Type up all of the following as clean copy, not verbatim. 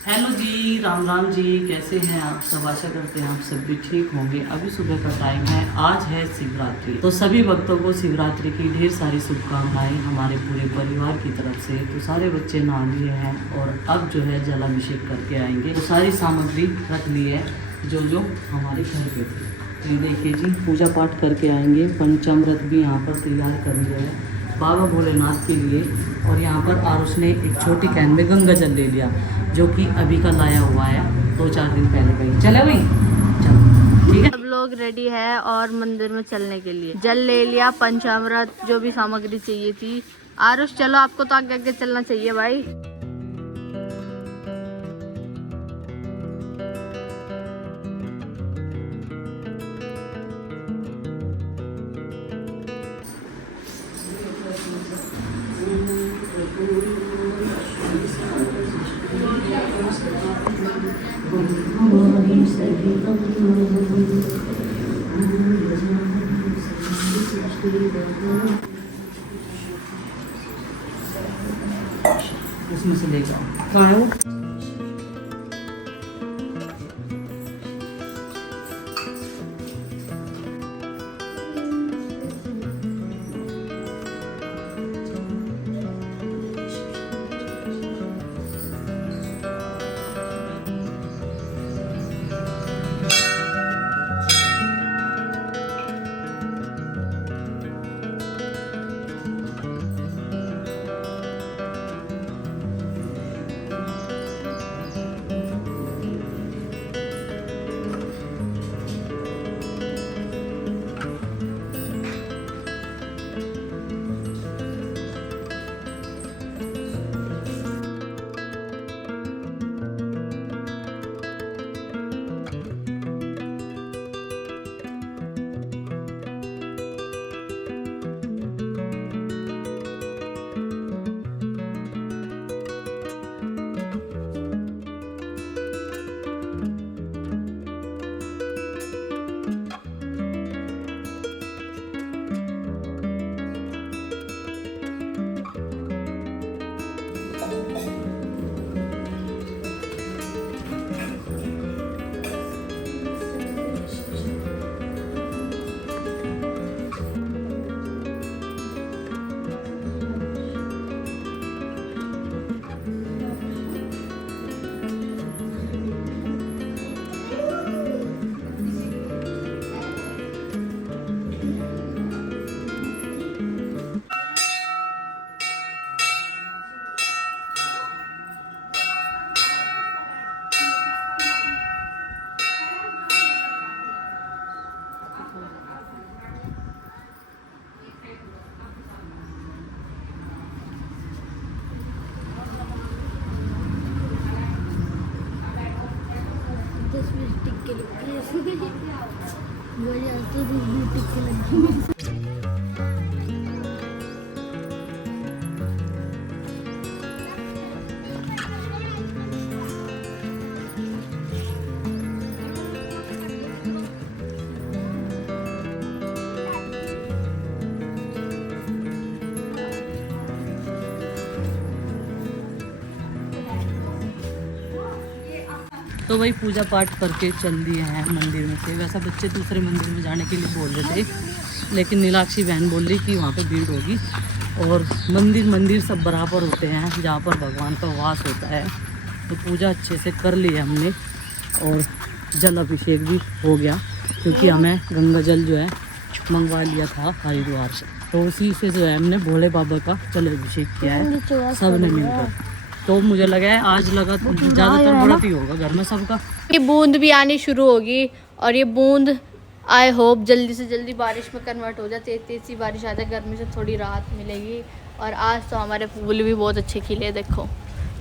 Hello जी, राम राम जी। कैसे हैं आप सब? आशा करते हैं आप सब भी ठीक होंगे। अभी सुबह का टाइम है, आज है शिवरात्रि। तो सभी भक्तों को शिवरात्रि की ढेर सारी शुभकामनाएं हमारे पूरे परिवार की तरफ से। तो सारे बच्चे नहा लिए हैं और अब जो है जलाभिषेक करके आएंगे। तो सारी सामग्री रख ली है जो जो हमारे घर पे थे। तो ये देखिए जी, पूजा पाठ करके आएंगे। पंचामृत भी यहाँ पर तैयार कर लिया है बाबा भोलेनाथ के लिए। और यहाँ पर आरुष ने एक छोटी कैन में गंगा जल ले लिया, जो कि अभी का लाया हुआ है 2-4 दिन पहले का ही। चले भाई, चलो ठीक है। सब लोग रेडी है और मंदिर में चलने के लिए जल ले लिया, पंचामृत जो भी सामग्री चाहिए थी। आरुष चलो, आपको तो आगे आगे चलना चाहिए भाई। उसमें से ले जाओ। कहाँ है वो? तो वही पूजा पाठ करके चल दिए हैं मंदिर में से। वैसा बच्चे दूसरे मंदिर में जाने के लिए बोल रहे थे, लेकिन नीलाक्षी बहन बोल रही कि वहाँ पे भीड़ होगी। और मंदिर सब बराबर होते हैं जहाँ पर भगवान का वास होता है। तो पूजा अच्छे से कर ली है हमने और जल अभिषेक भी हो गया, क्योंकि हमें गंगा जल जो है मंगवा लिया था हरिद्वार से। तो उसी से जो है हमने भोले बाबा का जल अभिषेक किया है सब ने मिलकर। तो मुझे लगा है आज लगा ज़्यादातर बढ़त ही होगा घर में सबका। ये बूंद भी आनी शुरू होगी और ये बूंद आई होप जल्दी से जल्दी बारिश में कन्वर्ट हो जाए। तेज सी बारिश आ जाए, गर्मी से थोड़ी राहत मिलेगी। और आज तो हमारे फूल भी बहुत अच्छे खिले, देखो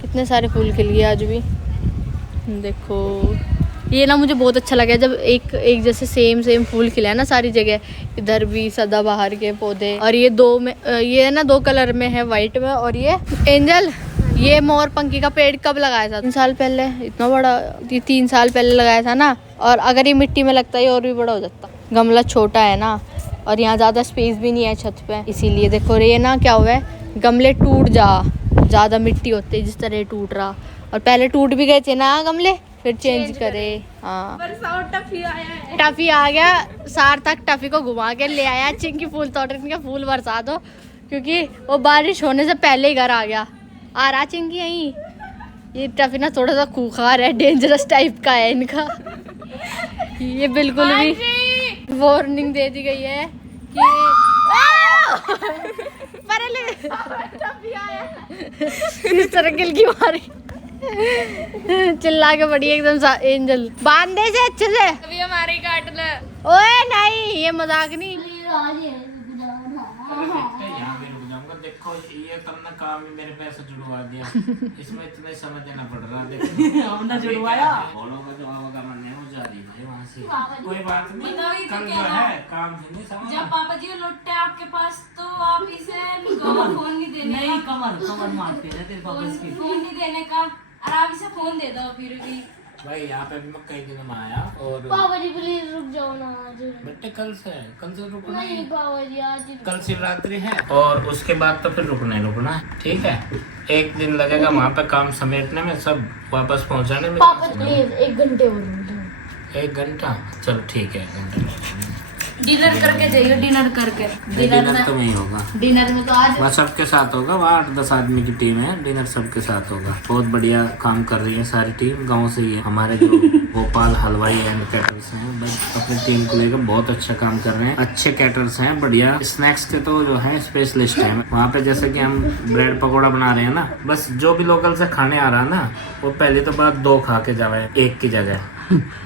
कितने सारे फूल खिले आज भी। देखो ये ना मुझे बहुत अच्छा लगा जब एक जैसे सेम फूल खिला है ना सारी जगह। इधर भी सदाबहार के पौधे, और ये दो में ये ना 2 कलर में है, वाइट में। और ये एंजल, ये मोर पंखी का पेड़ कब लगाया था? 3 साल पहले। इतना बड़ा, ये 3 साल पहले लगाया था ना। और अगर ये मिट्टी में लगता है और भी बड़ा हो जाता। गमला छोटा है ना, और यहाँ ज़्यादा स्पेस भी नहीं है छत पे, इसीलिए देखो ये ना क्या हुआ है, गमले टूट ज़्यादा मिट्टी होती है जिस तरह टूट रहा। और पहले टूट भी गए थे ना गमले, फिर चेंज करे। हाँ टफी आ गया, सार्थक टफी को घुमा के ले आया चिंकी फूल तोड़ने का, फूल बरसा दो क्योंकि वो बारिश होने से पहले ही घर आ गया। आ रहा चिंकी यहीं। ये टफी ना थोड़ा सा खूंखार है, डेंजरस टाइप का है इनका। ये बिल्कुल भी वार्निंग दे दी गई है कि इस तरह गिल की मारी चिल्ला के पड़ी एकदम एंजल। बांध दे से अच्छे से, अभी हमारे काट ले। ओए नहीं ये मजाक नहीं। देखो ये तुमने काम ही मेरे पैसे जुड़वा दिया, इसमें इतने समय देना पड़ रहा है। हमने जुड़वाया। बोलोगे जो होगा मन नहीं हो जा रही भाई वहाँ से। कोई बात नहीं, कल जो है काम नहीं समझ। जब पापा जी लौटते आपके पास तो आप इसे फोन नहीं देने नहीं कमर मारते हैं तेरे पापा की। फोन नहीं देने का, और आप इसे फोन दे दो फिर भी। भाई यहाँ पे भी मैं कई दिनों में आया और पापा जी प्लीज रुक जाओ ना आज। बेटे कल से रुकना नहीं है। पापा जी आज कल शिवरात्रि है और उसके बाद तो फिर रुकना है, ठीक है। एक दिन लगेगा वहाँ पे काम समेटने में, सब वापस पहुँचाने में। पापा प्लीज 1 घंटे और रुक जाओ। 1 घंटा चलो ठीक है, 1 घंटा डिनर करके जाइए, डिनर करके। डिनर तो वही होगा, डिनर में तो आज वह सबके साथ होगा। वहाँ 8-10 आदमी की टीम है, डिनर सबके साथ होगा। बहुत बढ़िया काम कर रही है सारी टीम, गांव से ही है। हमारे जो गोपाल हलवाई एंड कैटर्स हैं बस अपनी टीम को लेकर बहुत अच्छा काम कर रहे हैं। अच्छे कैटर्स हैं, बढ़िया। स्नैक्स के तो जो है स्पेशलिस्ट है वहाँ पे। जैसे कि हम ब्रेड पकौड़ा बना रहे हैं ना, बस जो भी लोकल से खाने आ रहा ना वो पहले तो बात 2 खा के जावे 1 की जगह,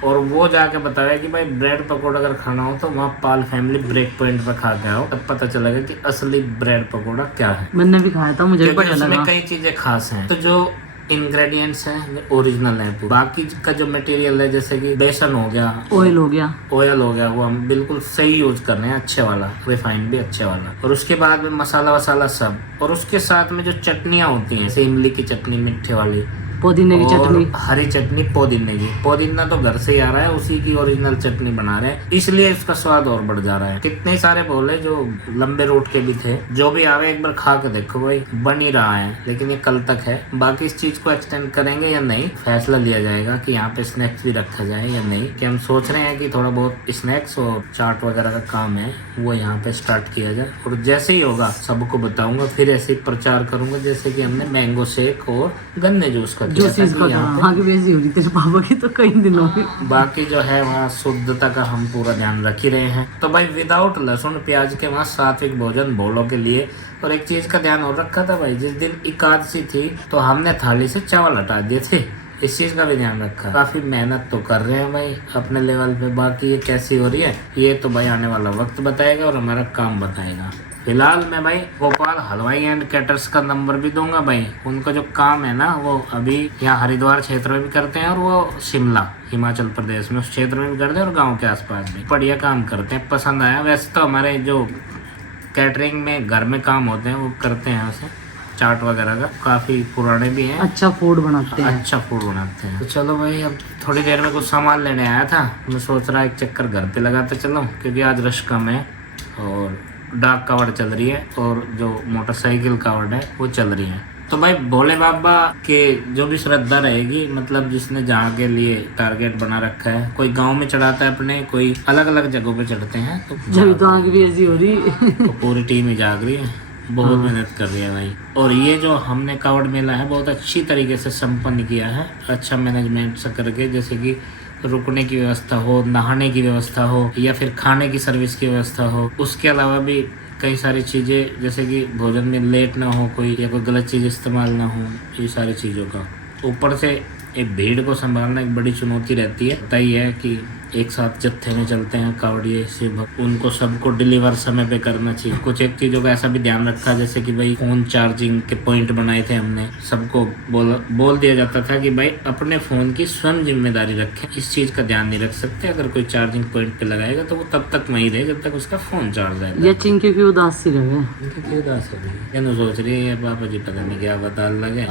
और वो जाके बताया कि भाई ब्रेड पकौड़ा अगर खाना हो तो वहाँ पाल फैमिली ब्रेक पॉइंट पे खा के आओ, तब पता चलेगा कि असली ब्रेड पकौड़ा क्या है। मैंने भी खाया था, मुझे भी क्योंकि बढ़िया उसमें लगा। कई चीजें खास हैं। तो जो इंग्रेडिएंट्स हैं ओरिजिनल हैं, बाकी का जो मटेरियल है जैसे कि बेसन हो गया, ऑयल हो गया, वो हम बिल्कुल सही यूज कर रहे हैं, अच्छे वाला, रिफाइंड भी अच्छे वाला। और उसके बाद में मसाला वसाला सब, और उसके साथ में जो चटनियाँ होती हैं, जैसे इमली की चटनी मीठे वाली, पुदीने की चटनी, हरी चटनी, पुदीने की। पुदीना तो घर से ही आ रहा है, उसी की ओरिजिनल चटनी बना रहे हैं, इसलिए इसका स्वाद और बढ़ जा रहा है। कितने सारे बोले जो लंबे रूट के भी थे, जो भी आवे एक बार खा के देखो भाई, बन ही रहा है। लेकिन ये कल तक है, बाकी इस चीज को एक्सटेंड करेंगे या नहीं, फैसला लिया जाएगा कि यहाँ पे स्नैक्स भी रखा जाए या नहीं। कि हम सोच रहे हैं कि थोड़ा बहुत स्नैक्स और चाट वगैरह का काम है वो यहाँ पे स्टार्ट किया जाए, और जैसे ही होगा सबको बताऊंगा। फिर ऐसे ही प्रचार करूंगा जैसे कि हमने मैंगो शेक और गन्ने जूस का जो चीज का आगे बेइज्जती हो रही तेरे पापा की तो कई दिनों में। बाकी जो है वहाँ शुद्धता का हम पूरा ध्यान रख ही रहे हैं। तो भाई विदाउट लहसुन प्याज के वहाँ सात्विक भोजन भोलों के लिए। और एक चीज का ध्यान और रखा था भाई, जिस दिन एकादशी थी तो हमने थाली से चावल हटा दिए थे, इस चीज का भी ध्यान रखा। काफी मेहनत तो कर रहे हैं भाई अपने लेवल पे। बाकी ये कैसी हो रही है ये तो भाई आने वाला वक्त बताएगा और हमारा काम बताएगा। फिलहाल मैं भाई गोपाल हलवाई एंड कैटर्स का नंबर भी दूंगा भाई। उनका जो काम है ना वो अभी यहाँ हरिद्वार क्षेत्र में भी करते हैं, और वो शिमला हिमाचल प्रदेश में उस क्षेत्र में भी करते हैं, और गांव के आसपास भी बढ़िया काम करते हैं। पसंद आया। वैसे तो हमारे जो कैटरिंग में घर में काम होते हैं वो करते हैं, वैसे चाट वगैरह का काफ़ी पुराने भी हैं, अच्छा फूड बनाते हैं। तो चलो भाई अब थोड़ी देर में कुछ सामान लेने आया था, मैं सोच रहा एक चक्कर घर पे लगाते चलो, क्योंकि आज रश कम है और डाक कावड़ चल रही है और जो मोटरसाइकिल कावड़ है वो चल रही है। तो भाई भोले बाबा के जो भी श्रद्धा रहेगी, मतलब जिसने जहाँ के लिए टारगेट बना रखा है, कोई गांव में चढ़ाता है अपने, कोई अलग अलग जगहों पे चढ़ते हैं। तो जब तो आगे भी ऐसी हो रही तो पूरी टीम ही जाग रही है, बहुत मेहनत कर रही है भाई। और ये जो हमने कावड़ मेला है बहुत अच्छी तरीके से संपन्न किया है, अच्छा मैनेजमेंट से करके, जैसे कि रुकने की व्यवस्था हो, नहाने की व्यवस्था हो, या फिर खाने की सर्विस की व्यवस्था हो। उसके अलावा भी कई सारी चीज़ें, जैसे कि भोजन में लेट ना हो कोई, या कोई गलत चीज़ इस्तेमाल ना हो, ये सारी चीज़ों का। ऊपर से एक भीड़ को संभालना एक बड़ी चुनौती रहती है। तय है कि एक साथ जत्थे में चलते हैं कावड़िए शिव भक्त, उनको सबको डिलीवर समय पे करना चाहिए। कुछ एक चीज़ों का ऐसा भी ध्यान रखा, जैसे कि भाई फ़ोन चार्जिंग के पॉइंट बनाए थे हमने, सबको बोल दिया जाता था कि भाई अपने फ़ोन की स्वयं जिम्मेदारी रखें, इस चीज़ का ध्यान नहीं रख सकते। अगर कोई चार्जिंग पॉइंट पे लगाएगा तो वो तब तक वहीं रहे जब तक उसका फ़ोन चार्ज है। ये चिंकी की उदास सी लगे, सोच रही है पापा जी पता नहीं क्या बता लगे।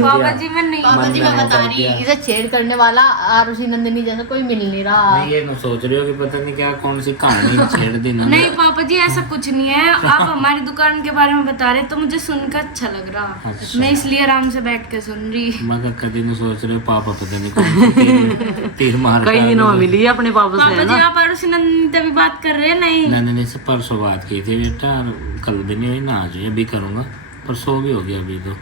पापा जी मैं नहीं, पापा जी मैं बता रही, इसे छेड़ करने वाला आरुषि नंदिनी जैसा मतलब कोई मिल नहीं रहा। मैं ये ना सोच रही हो कि पता नहीं क्या कौन सी कहानी छेड़ दी ना। नहीं पापा जी ऐसा कुछ नहीं है, आप हमारी दुकान के बारे में बता रहे तो मुझे सुनकर अच्छा लग रहा, अच्छा। मैं इसलिए आराम से बैठ के सुन रही। मैं कभी नहीं सोच रहे पापा पता नहीं कौन सी तीर मार कई दिनों में मिली है अपने पापा से, पापा है जी ना। आप अरुषि नंदिनी तभी बात कर रहे हैं? नहीं नंदिनी से परसों बात की थी बेटा, और कल भी नहीं हुई ना, आज हुई, अभी करूँगा, परसों भी हो गया अभी तो।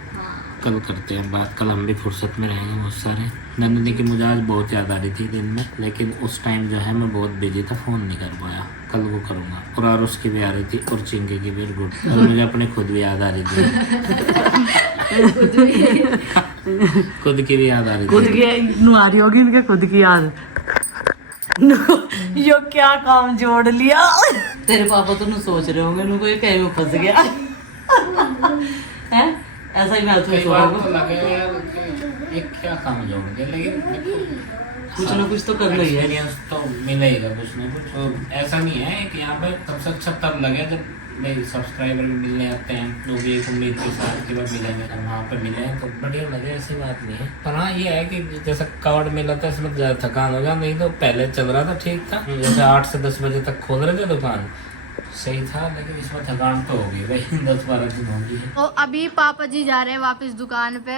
कल करते हैं बात, कल हम भी फुर्सत में रहेंगे बहुत सारे। नंदिनी की मुझे आज बहुत याद आ रही थी दिन में, लेकिन उस टाइम जो है मैं बहुत बिजी था, फ़ोन नहीं कर पाया। कल वो करूँगा। और उसकी भी आ रही थी, और चिंके की भी गुड। कल मुझे अपने खुद भी याद आ रही थी। खुद की भी याद आ रही खुद थी। की नु आ रही होगी इनके खुद की याद। यो क्या काम जोड़ लिया। तेरे पापा तो नु सोच रहे होंगे नु कोई कहीं में फंस गया है, ऐसा ही महसूस कई हो बार रहा तो होगा। लगे यार कि ये क्या काम जोड़ दिया, लेकिन कुछ ना कुछ तो करना ही है। एक्सपीरियंस तो मिलेगा कुछ ना कुछ। और ऐसा नहीं है कि यहाँ पे सबसे अच्छा तब लगे जब मेरे सब्सक्राइबर भी मिलने आते हैं, जो भी एक उम्मीद के साथ कि वह मिलेंगे, और वहाँ पे मिले हैं तो बढ़िया लगे, ऐसी बात नहीं है। पर हाँ ये है कि जैसा कवर्ड मिला था इसमें ज़्यादा थकान हो गया, नहीं तो पहले चल रहा था ठीक था, जैसे 8 से 10 बजे तक खोल रहे थे दुकान, सही था। लेकिन इसमें थकान तो होगी भाई, 10-12 दिन होगी। तो अभी पापा जी जा रहे हैं वापस दुकान पे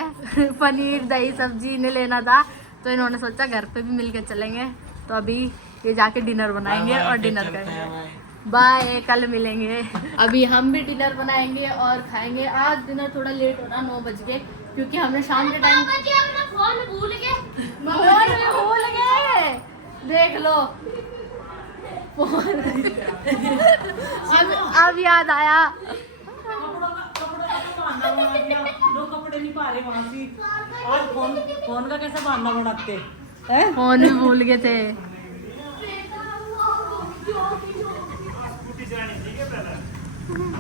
पनीर दही सब्जी इन्हें लेना था, तो इन्होंने सोचा घर पे भी मिलके चलेंगे। तो अभी ये जाके डिनर बनाएंगे और डिनर करेंगे। बाय, कल मिलेंगे। अभी हम भी डिनर बनाएंगे और खाएंगे। आज डिनर थोड़ा लेट हो रहा, 9 बज गए, क्योंकि हमने शाम के टाइम फोन भूल गए। देख लो अब याद आया। कपड़े नहीं पा रहे वहां से, और फोन का कैसे बहाना बनाते हैं? फोन भी भूल गए थे।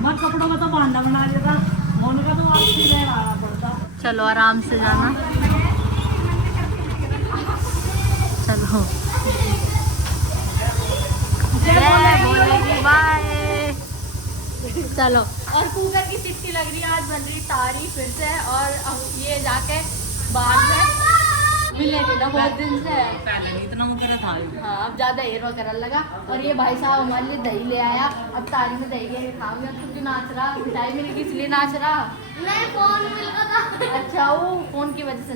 मत कपड़ों का तो बहाना बना देता, फोन का तो आपसी रहा पड़ता। चलो आराम से जाना। चलो बाय। चलो, और कुकर की सिट्टी लग रही है, आज बन रही तारी फिर से। और अब ये जाके बाहर में मिलेंगे ना, बहुत दिन से पहले नहीं इतना वो करा था। हाँ, अब ज्यादा हेयर वगैरह लगा। और ये भाई साहब हमारे लिए दही ले आया, अब तारी में दही के खाऊंगे। अब क्योंकि नाच रहा, मिठाई मिल गई इसलिए नाच रहा। नहीं, फोन मिल गया था। अच्छा, वो फोन की वजह से